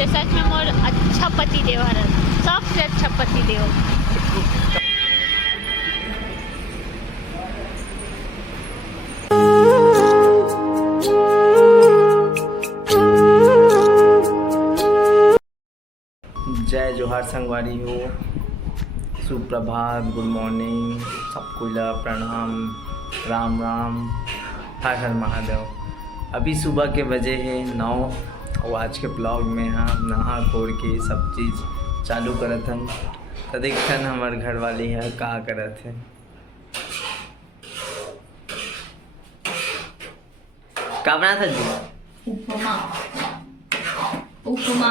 ते सच में मोर अच्छा पति देव हरन, सबसे अच्छा पति देव। जय जोहार संगवारी हो, सुप्रभात, गुड मॉर्निंग, सबको प्रणाम, राम राम, हर हर महादेव। अभी सुबह के बजे हैं 9 और आज के ब्लॉग में हम नहा खोड़ के सब चीज़ चालू करत हन। तो देखन हमारे घर वाली है का करत है। का बना था जी? उपमा। उपमा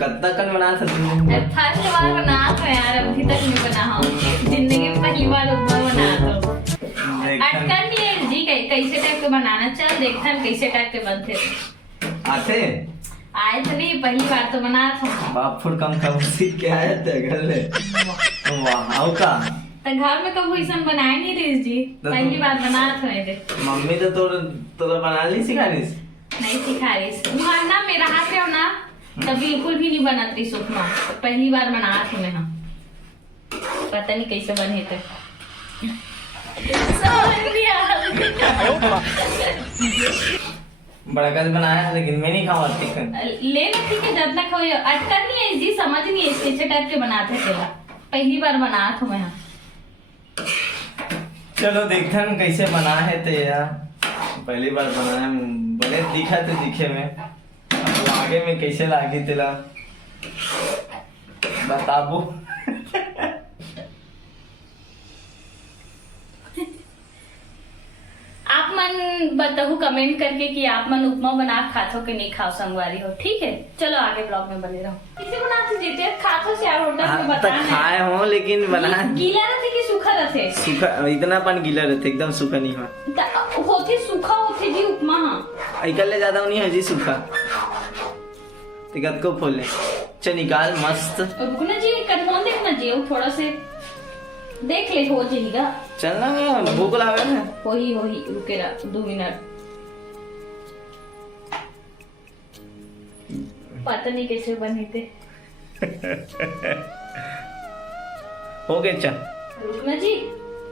कत्ता कन बना था तुमने? फर्स्ट बार बना तो यार, अभी तक नहीं बना हूँ। जिंदगी में पहली बार उपमा बना तो अटकन नहीं है जी। कैसे टाइप के बनाना, चल देखते हैं कैसे टाइप के बनते आते आए तो नहीं, पहली बार तो बना था। बाप फुट कम कम सीख के आए थे घर ले। वाह का तो घर में कभी ऐसा बनाए नहीं रही जी, पहली बार बना था मेरे। मम्मी तो तोरा बना नहीं सिखा रही? नहीं सिखा रही वहाँ ना, मेरा हाथ है ना तब बिल्कुल भी नहीं बनत रही उपमा। तो पहली बार बना थे मैं, पता नहीं कैसे बने थे। बड़ा बनाया लेकिन मैं नहीं खावा चिकन। ले ठीक है, जितना खाओ। अटकन नहीं है जी, समझ नहीं है कैसे टाइप के बनाते थे। पहली बार बना था मैं। चलो देखते हैं कैसे बना है ते यार। पहली बार बनाया, बने दिखा थे दिखे में, आगे में कैसे लागी तेला बताबो। आप मन बताओ कमेंट करके कि आप मन उपमा बना खाते हो कि नहीं खाओ संगवारी हो, ठीक है। चलो आगे ब्लॉग में बने रहो। किसे बनाते जीते खाते से यार, होटल में बताना है। खाए हो लेकिन बना गीला रहते कि सूखा रहते? सूखा, इतना पान गीला रहते, एकदम सूखा नहीं हो होते सूखा होते जी उपमा। इकल्ले ज्यादा नहीं है जी सूखा। तिकत को खोल ले, चल निकाल मस्त। रुकना जी, कटमोन देखना जी, वो थोड़ा से देख ले, हो जाएगा। चल ना, भूख लगा है। वही रुके ना 2 मिनट। पता नहीं कैसे बने थे। हो गए, चल रुकना जी,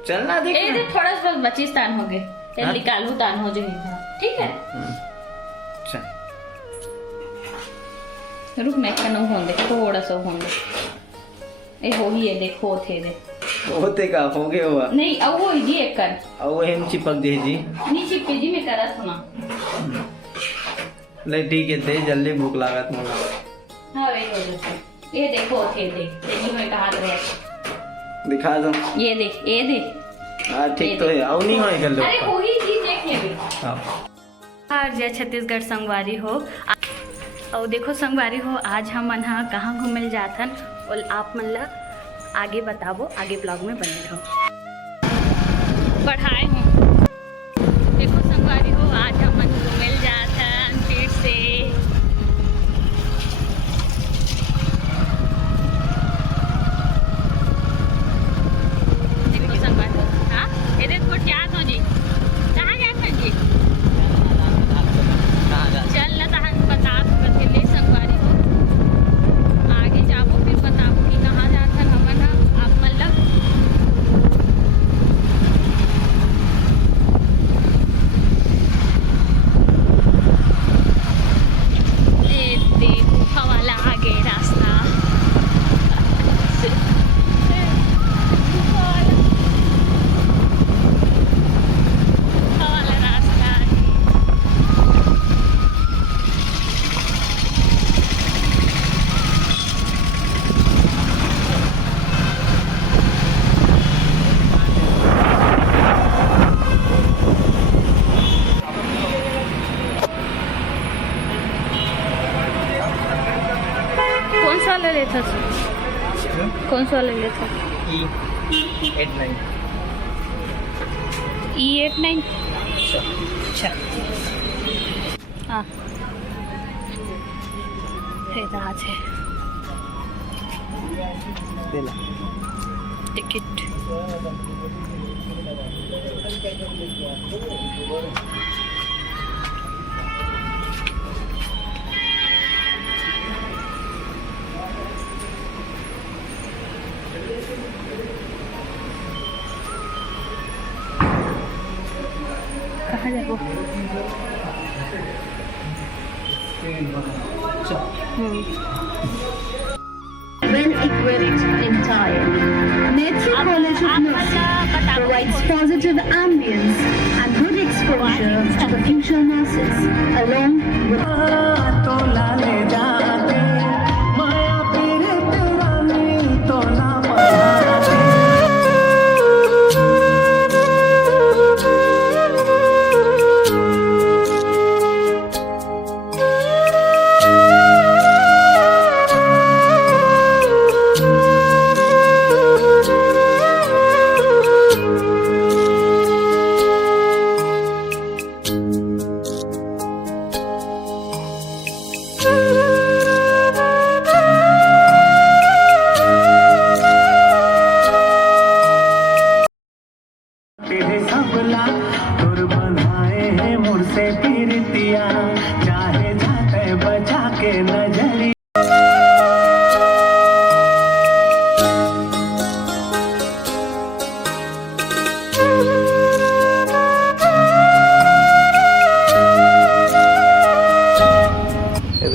चल ना देख। ए थोड़ा सा बची तान हो गए, निकालू तान हो जाएगा, ठीक है। चल रुक, मैं कनो होंगे थोड़ा सा होंगे। ए हो ही है, देखो थे दे होते का हो गए हुआ नहीं। अब वो जी एक कर, अब वो हम चिपक दे जी, नहीं चिपके जी, मैं करा सुना। ले ठीक है, दे जल्दी, भूख लागत मुझे। हाँ वे हो जाते। ये देखो थे देख, तेरी में कहा रहे, दिखा दो। ये देख, ये देख। हाँ ठीक तो है, अब नहीं होए कर लो। अरे हो ही जी, देख ले भी। हां जय छत्तीसगढ़ संगवारी हो। और देखो संगवारी हो, आज हम मन कहाँ घूमे जाथन और आप मन ला आगे बताबो, आगे ब्लॉग में बने रहो। पढ़ाए हूँ। देखो संगवारी हो, आज हम मन घूमे जाथन फिर से। देखो संगवारी हो, हाँ ये देखो क्या हो जी, कहाँ जाते हैं जी? चल ना तहन बता ले संगवारी हो, आगे जाबो फिर बताबो कि कहाँ जाथन हमन। आप मतलब देखो हवाला आगे रास्ता। हवाला रास्ता कौन सा वाला लेता था? कौन सा वाला लेता? E89। E89। अच्छा हाँ, है ticket. Well equipped entirely. Netru College of Nursing provides positive ambience and good exposure to the future nurses, along with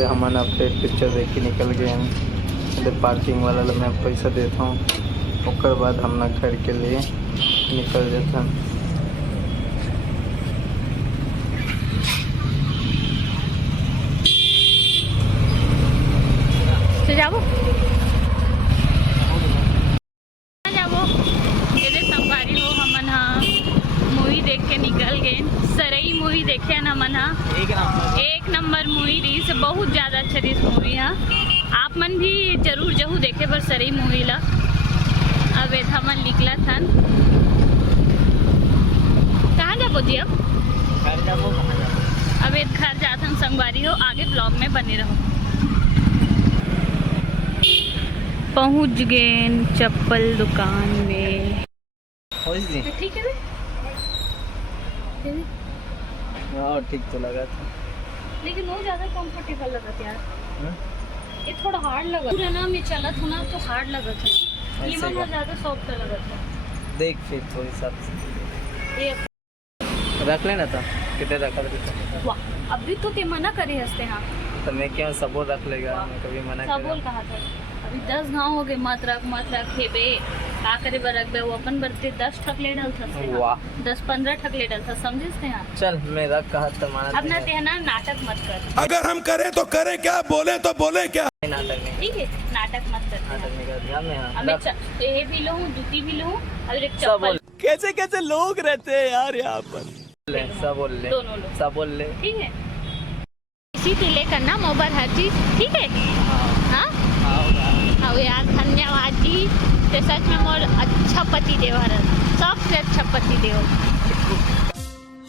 हम अपडेट पिक्चर देख के निकल गए हैं। इधर पार्किंग वाला मैं पैसा देता हूँ, उसके बाद हम ना घर के लिए निकल जाता हैं। जाबो जाबो ये संगवारी हो हमन हा मूवी देख के निकल गए। सरई मूवी देखे हमन हा, एक नंबर मूवी रही से, बहुत ज़्यादा अच्छा रही मूवी हा। आप मन भी जरूर जहू देखे पर सरई मूवी ला। अब हमन निकला था, कहाँ जाबो जी? अब घर जाबो, अब घर जाथन संगवारी हो। आगे ब्लॉग में बने रहो। पहुंच गए चप्पल दुकान में। ठीक है हाँ, ठीक तो लगा था, लेकिन वो ज़्यादा कंफर्टेबल लगा था यार। ये थोड़ा हार्ड लगा पुराना में चला था ना, तो हार्ड लगा था। ये मन ज़्यादा सॉफ्ट लगा था। देख फिर तो हिसाब से ये रख लेना था। कितने रखा था? वाह, अभी तो ते मना करे हंसते। हाँ तो मैं क्या सबोल रख लेगा, मैं कभी मना सबोल कहा था। अभी 10 गाँव हो गए, मत रख हेबे का करे बर रख बे। वो अपन बरते 10 ठक ले डाल था। वाह, 10-15 ठक ले डाल था, समझे? हाँ चल मैं रख कहा तो माना। अपना तेहना नाटक मत कर। अगर हम करें तो करें क्या, बोले तो बोले क्या। नाटक नहीं, ठीक है, नाटक मत कर। नाटक नहीं कर दिया मैं। हमें ये भी लूँ, जूती भी लूँ और एक चप्पल। कैसे कैसे लोग रहते हैं यार यहाँ पर। सब बोल ले, दोनों लोग सब बोल ले, ठीक है। इसी से लेकर ना मोबाइल हर चीज ठीक है। हाँ हाँ यार, धन्यवाद जी। तो सच में मोर अच्छा पति देव हर, सबसे अच्छा पति देव।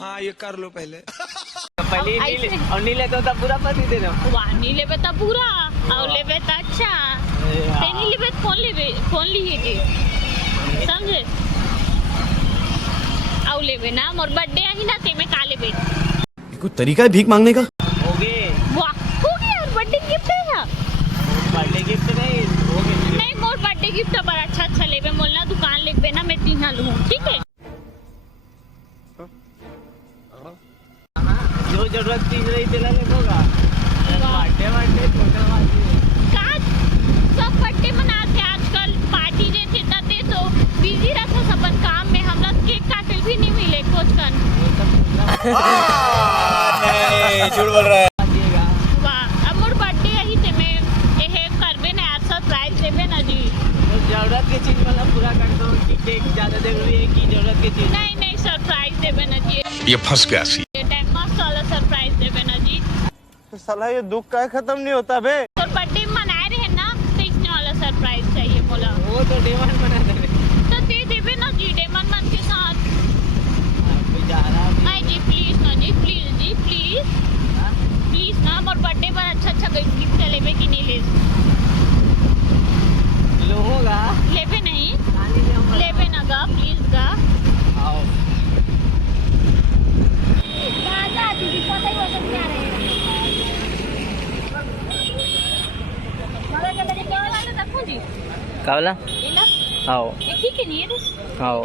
हाँ ये कर लो पहले। पहले और नहीं लेते तो पूरा पति दे दो। वाह, नहीं लेबे तो पूरा और लेबे तो अच्छा। ते नहीं लेबे तो कौन लिए जी, समझे? और लेबे ना मोर बर्थडे आई ना, ते में का लेबे? कुछ तरीका है भीख मांगने का। हो गए, वाह हो गया। और बर्थडे गिफ्ट है ना? बर्थडे गिफ्ट नहीं हो गए। नहीं, मोर बर्थडे गिफ्ट तो बड़ा अच्छा लेबे। मोलना दुकान लेबे ना, मैं 3 लूँ, ठीक है। जो जरूरत चीज रही तेला ले होगा। बर्थडे छोटा सब बर्थडे मनाते आजकल। पार्टी जैसे तते तो बिजी रहता सब काम में। हमरा केक काटल भी नहीं मिले कुछ कन। झूठ बोल रहा है। वाह, अब मोर बर्थडे यही ते मैं ये करबे ना यार, सरप्राइज देबे ना जी। जरूरत की चीज मतलब पूरा कर दो कि केक ज्यादा जरूरी है कि जरूरत की चीज? नहीं सरप्राइज देबे ना जी। ये फंस गया सी। टाइम मस्त वाला सरप्राइज देबे ना जी। तो साला ये दुख का खत्म नहीं होता बे। और बर्थडे मनाए रहे ना, तो इसने वाला सरप्राइज चाहिए बोला। वो तो डेमन बना दे, तो दे देबे ना जी, डेमन मन के साथ। जा रहा नहीं जी प्लीज ना जी, प्लीज जी प्लीज प्लीज ना। और बर्थडे पर अच्छा गिफ्ट लेबे कि नहीं ले? लो होगा, लेबे नहीं, लेबे ना गा, प्लीज गा। आओ दीदी पता ही वैसे क्या रहे रखो जी। क्या बोला? आओ ठीक है नहीं है आओ।